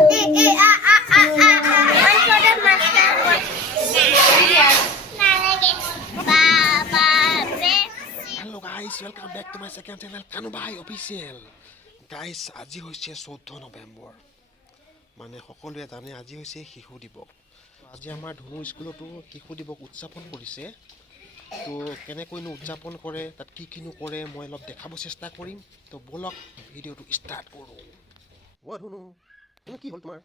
Hello guys, welcome back to my second channel Kanubai Official. Guys, আজি হৈছে 14 নৱেম্বৰ। মানে সকলোৱে জানে আজি হৈছে শিশু দিৱস। আজি আমাৰ ধনু স্কুলতো শিশু দিৱস উদযাপন কৰিছে। তো কেনেকৈনো উদযাপন কৰে, তাত কি কিনো কৰে মই অলপ দেখাব চেষ্টা কৰিম। তো বলক ভিডিঅ'টো ষ্টাৰ্ট কৰোঁ। ও ধনু, তুমি কি হ'ল তোমাৰ?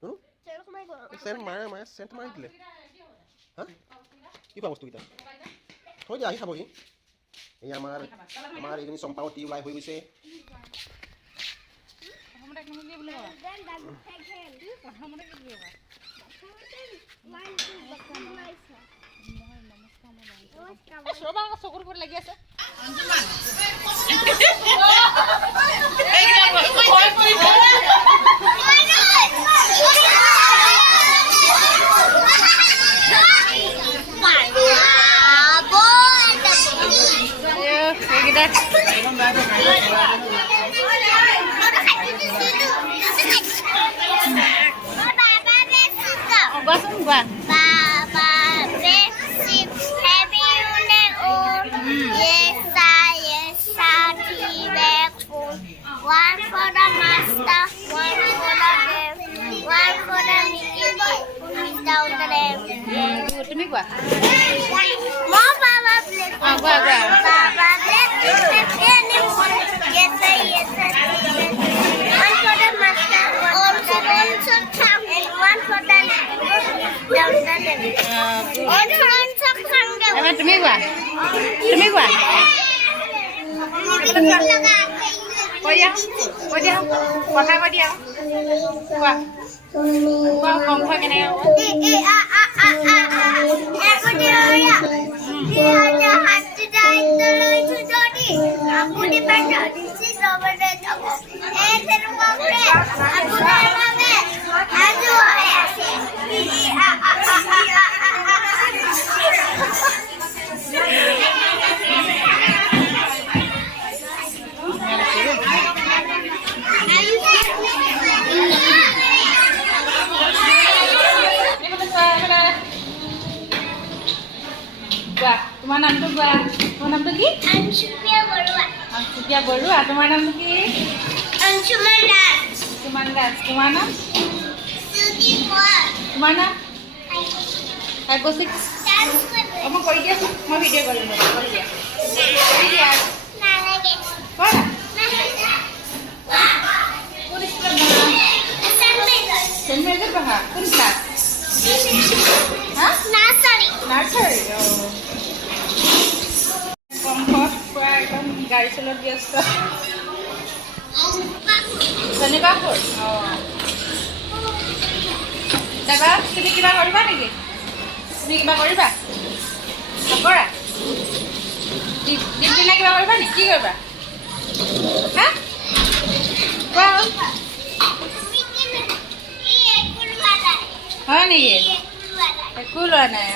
ধনু? চেণ্ট মাৰি দিলে। হা? কি কোৱা বস্তু কেইটা? থৈ দিয়া, আহি খাবহি। এই আমাৰ এইজনী চম্পাৱতী ওলাই হৈ গৈছে। লাগি আছে তুমি কোৱা তুমি কোৱা কথা কৈ দিয়া কোৱা কংস কেনেকে তোমাৰ নামটো কোৱা তোমাৰ নামটো কি অংশুপ্ৰিয়া বৰুৱা তোমাৰ নামটো কি অংশুমান দাস তোমাৰ নাম তোমাৰ নাম মই কৰি দিয়া মই ভিডিঅ' কৰিম কৰি দিয়া পঢ়া কোন ক্লাছ নাৰ্চাৰী কমফৰ্ট পৰা একদম গাড়ী চলত ব্যস্ত শনিবাৰপুৰ দাদা তুমি কিবা কৰিবা নেকি তুমি কিবা কৰিবা নকৰা দিনা কিবা কৰিবা নেকি কি কৰিবা হা হয় নেকি একো লোৱা নাই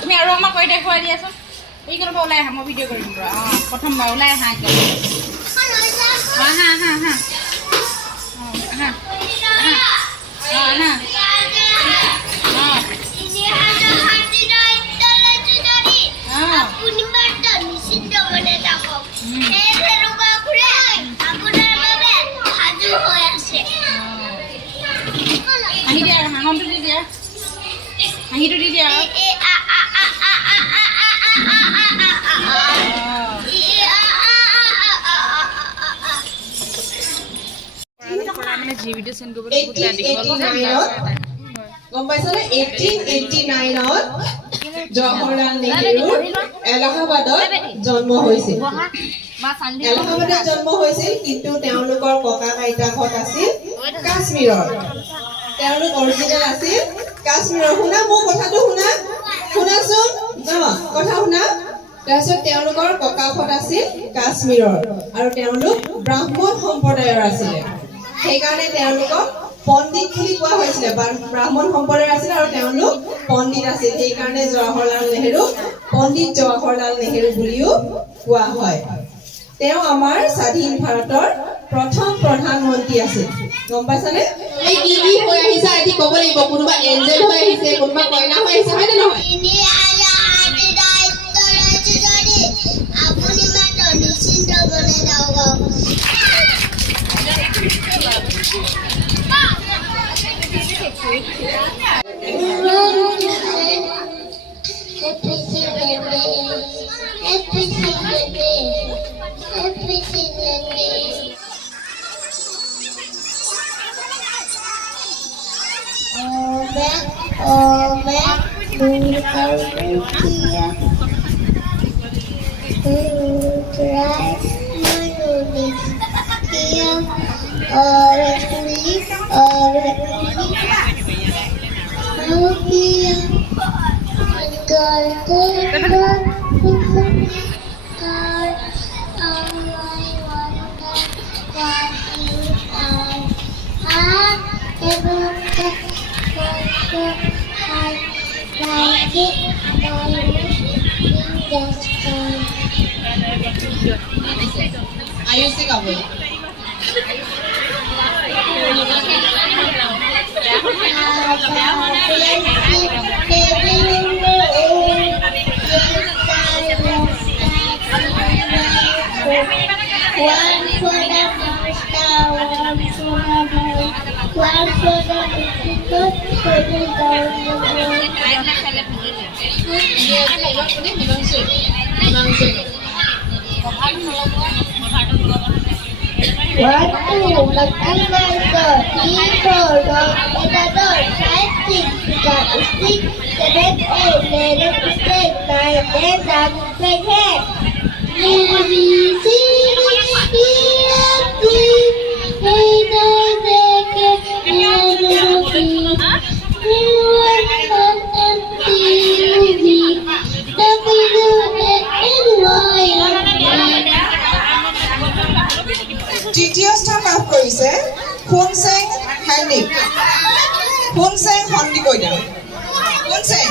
তুমি আৰু আমাক কৈ দেখুৱাই দিয়াচোন এই কোনোবা ওলাই আহা মই ভিডিঅ' কৰিম পৰা প্ৰথমবাৰ ওলাই আহা একদম আহি দিয়া হাঁহটো দি দিয়া হাঁহিটো দি দিয়া গম পাইছানে 1889ত জৱাহৰলাল নেহৰু এলাহাবাদত জন্ম হৈছিল কিন্তু তেওঁলোকৰ ককা আইতাহঁত আছিল কাশ্মীৰৰ তেওঁলোক অৰিজিনেল আছিল কাশ্মীৰৰ শুনা মোৰ কথাটো শুনাচোন কথা শুনা তাৰপিছত তেওঁলোকৰ ককাহঁত আছিল কাশ্মীৰৰ আৰু তেওঁলোক ব্ৰাহ্মণ সম্প্ৰদায়ৰ আছিলে সেইকাৰণে তেওঁলোকক পণ্ডিত বুলি কোৱা হৈছিলে ব্ৰাহ্মণ সম্প্ৰদায়ৰ আছিল আৰু তেওঁলোক পণ্ডিত আছিল সেইকাৰণে জৱাহৰলাল নেহৰু পণ্ডিত জৱাহৰলাল নেহৰু বুলিও কোৱা হয় তেওঁ আমাৰ স্বাধীন ভাৰতৰ প্ৰথম প্ৰধানমন্ত্ৰী আছিল গম পাইছানে এই কি হৈ আহিছে আজি ক'ব লাগিব কোনোবা এঞ্জেল হৈ আহিছে কোনোবা কইনা হৈ আহিছে হয় নে নহয় আপুনি মাত্ৰ নিশ্চিন্ত বনে যাওক আয়ুষে গাবই One for the pasta, one for the bowl, one for the biscuit, for the down the তৃতীয় স্থান লাভ কৰিছে ফুনচেং হাইনিক ফুনচেং সন্দিকৈনা ফুনচেং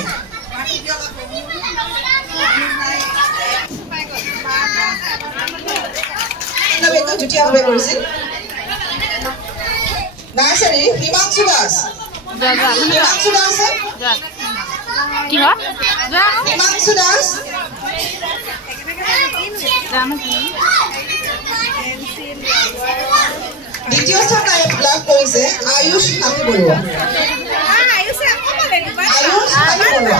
নবেটো দ্বিতীয়ভাৱে কৰিছিল নাৰ্চাৰী হিমাংশু দাস হিমাংশু দাস কি হয় হিমাংশু দাস দ্বিতীয় স্থান লাভ কৰিছে আয়ুষ হাতী বৰুৱা আয়ুষ হাতী বৰুৱা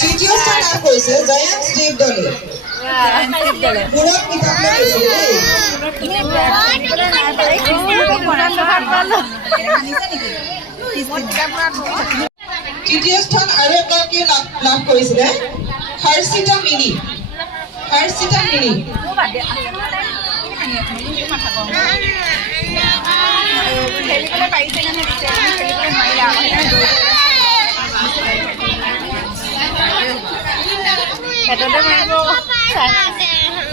তৃতীয় স্থান লাভ কৰিছে জয়ন্ত দেৱ দলে মূৰত কিতাপ লৈ তৃতীয় স্থান আৰু এগৰাকী লাভ কৰিছিলে হৰ্ষিতা মিনি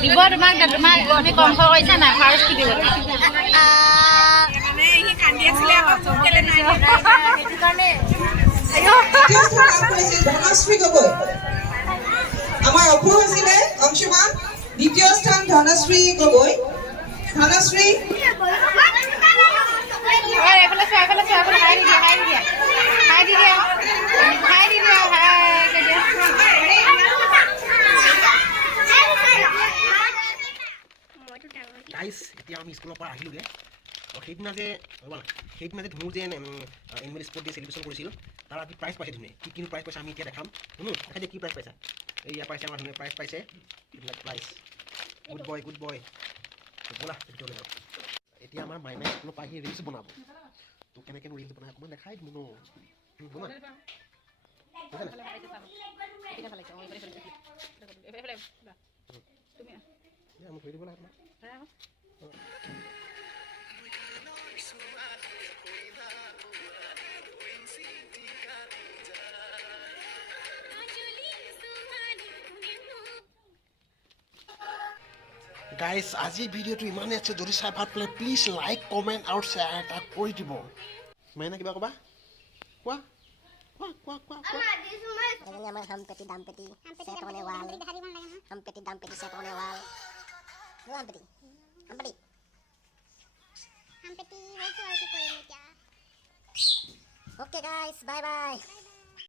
দিব তোমাক তুমি কম কৰিছা না ফাৰ্ষ্ট দিব ধনশ্ৰী গগৈ আমাৰ অপূৰ হৈছিলে অংশুমান দ্বিতীয় স্থান ধনশ্ৰী গগৈ ধনশ্ৰী গাইজ এতিয়া আমি স্কুলৰ পৰা আহিলোগৈ সেইদিনা যে ধুনু যে এনুৱেল স্পৰ্ট ডে চেলিব্ৰেশ্যন কৰিছিল তাৰ আজি প্ৰাইজ পাইছে ধুনুৱে কি প্ৰাইজ পাইছে আমি এতিয়া দেখাম ধুনু দেখাই দিয়ে কি প্ৰাইজ পাইছা এয়া পাইছে আমাৰ ধুনুৱে প্ৰাইজ পাইছে এইবিলাক প্ৰাইজ গুড বয় ব'লা ভিতৰলৈ যাওঁ এতিয়া আমাৰ মাইনাই স্কুলৰ পৰা আহি ৰিলছ বনাব তো কেনেকৈ ৰিলছ বনাই অকণমান দেখাই দিম মোক ধৰি দিব লাগে গাইজ আজি ভিডিঅ'টো ইমানেই আছে যদি চাই ভাল পালে প্লিজ লাইক কমেণ্ট আৰু শ্বেয়াৰ এটা কৰি দিব মাইনা কিবা ক'বা কোৱা আমাৰ হাম পেটি দাম পেটি Hampeti siapa on the wall. Lu hampeti. Hampeti. Hampeti, what's your Okay, Okay guys, bye bye.